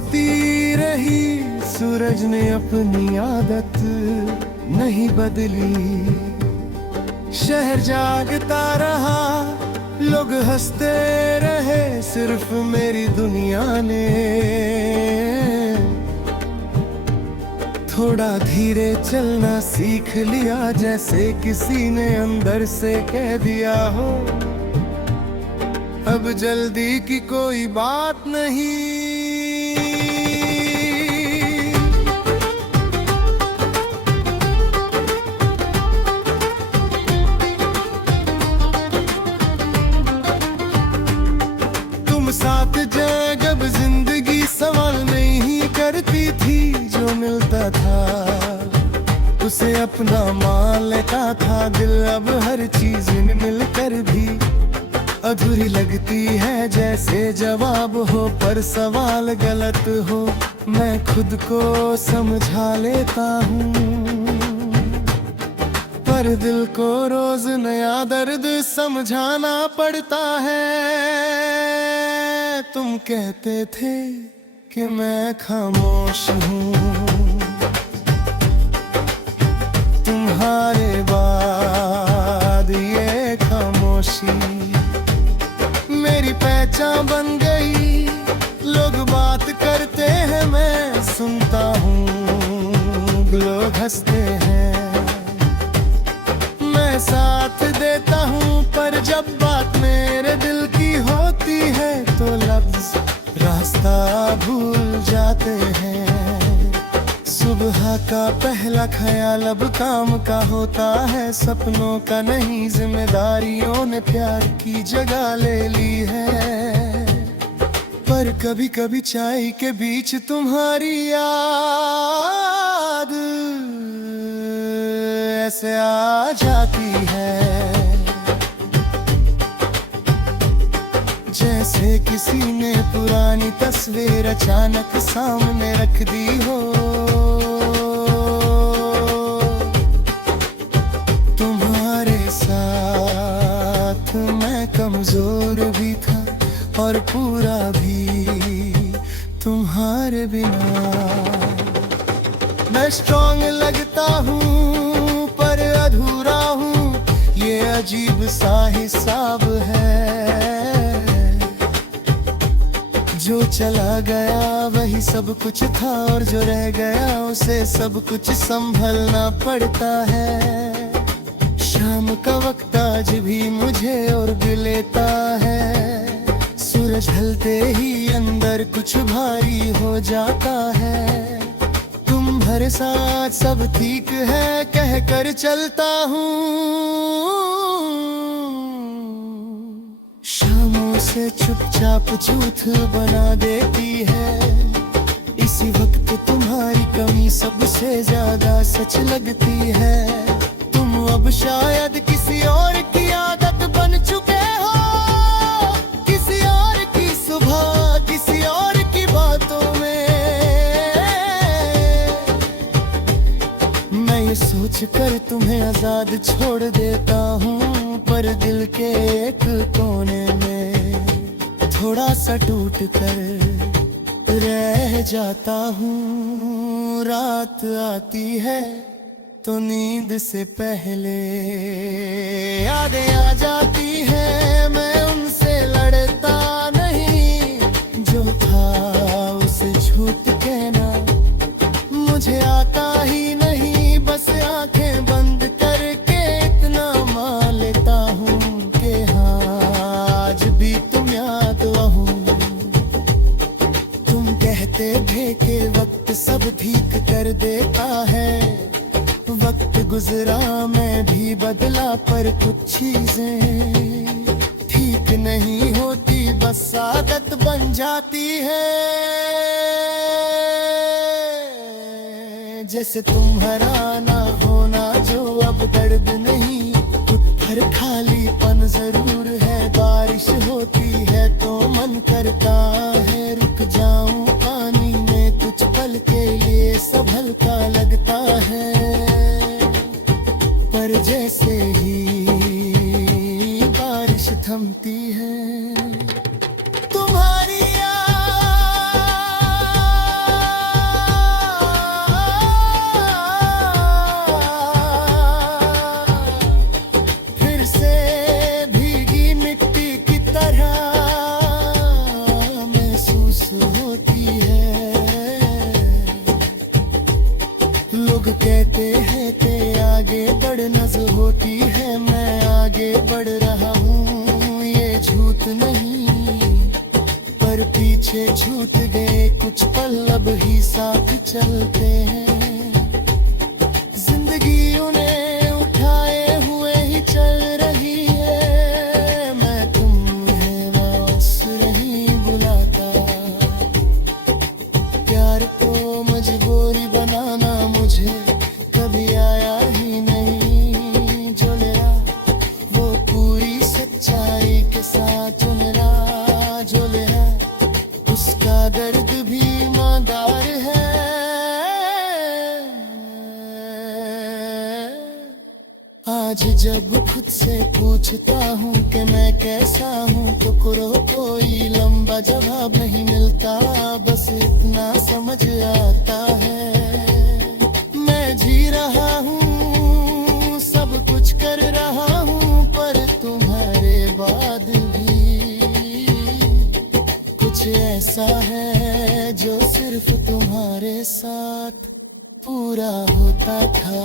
सोती रही, सूरज ने अपनी आदत नहीं बदली। शहर जागता रहा, लोग हंसते रहे, सिर्फ मेरी दुनिया ने थोड़ा धीरे चलना सीख लिया, जैसे किसी ने अंदर से कह दिया हो अब जल्दी की कोई बात नहीं। तुम साथ जब जिंदगी सवाल नहीं करती थी, जो मिलता था उसे अपना मान लेता था दिल। अब हर चीज मिल कर भी अधूरी लगती है, जैसे जवाब हो पर सवाल गलत हो। मैं खुद को समझा लेता हूँ, पर दिल को रोज नया दर्द समझाना पड़ता है। तुम कहते थे कि मैं खामोश हूँ, तुम्हारे बाद ये खामोशी मेरी पहचान बन गई। लोग बात करते हैं, मैं सुनता हूँ, लोग हंसते हैं, मैं साथ देता हूँ, पर जब बात मेरे दिल की होती है तो लफ्ज रास्ता भूल जाते हैं। सुबह का पहला ख्याल अब काम का होता है, सपनों का नहीं जिम्मेदारियों ने प्यार की जगह ले ली है। पर कभी कभी चाय के बीच तुम्हारी याद ऐसे आ जाती है, जैसे किसी ने पुरानी तस्वीर अचानक सामने रख दी हो। तुम्हारे साथ मैं कमजोर भी था और पूरा भी तुम्हारे बिना। मैं स्ट्रॉन्ग लगता हूँ पर अधूरा हूँ, ये अजीब सा हिसाब है। जो चला गया वही सब कुछ था, और जो रह गया उसे सब कुछ संभलना पड़ता है। शाम का वक्त आज भी मुझे और भी लेता है, सूरज ढलते ही अंदर कुछ भारी हो जाता है। तुम्हारे साथ सब ठीक है कह कर चलता हूँ, शामों से चुपचाप झूठ बना देती है। इसी वक्त तुम्हारी कमी सबसे ज्यादा सच लगती है। तुम अब शायद किसी और की आदत बन चुके हो, किसी और की सुबह, किसी और की बातों में। मैं ये सोच कर तुम्हें आजाद छोड़ देता हूँ, पर दिल के एक कोने में थोड़ा सा टूट कर रह जाता हूँ। रात आती है तो नींद से पहले यादें आ जाती है। मैं उनसे लड़ता नहीं, जो था उसे झूठ कहना मुझे आता ही नहीं। बस आंखें बंद करके इतना मान लेता हूँ कि हाँ आज भी तुम याद हो। तुम कहते थे कि वक्त सब ठीक कर देता है, वक्त गुजरा मैं भी बदला, पर कुछ चीजें ठीक नहीं होती, बस आदत बन जाती है। जैसे तुम्हारा ना होना जो अब दर्द नहीं, पर खालीपन जरूर है। बारिश होती है तो मन करता है रुक जाऊं पानी में, कुछ पल के लिए सब हल्का लगता है। पर जैसे ही बारिश थमती है, तुम्हारी याद छूट गए कुछ पल अब ही साथ चलते हैं। जिंदगी उन्हें उठाए हुए ही चल रही है, मैं तुम्हें वापस नहीं बुलाता। प्यार को मजबूरी बनाना मुझे कभी आया ही नहीं। जो मेरा वो पूरी सच्चाई के साथ मेरा जो मेरा उसका दर्द भी ईमानदार है। आज जब खुद से पूछता हूँ कि मैं कैसा हूँ तो कोई लंबा जवाब नहीं मिलता। बस इतना समझ आता है मैं जी रहा हूँ, सब कुछ कर रहा हूँ, पर तुम्हारे बाद भी कुछ ऐसा है जो सिर्फ तुम्हारे साथ पूरा होता था।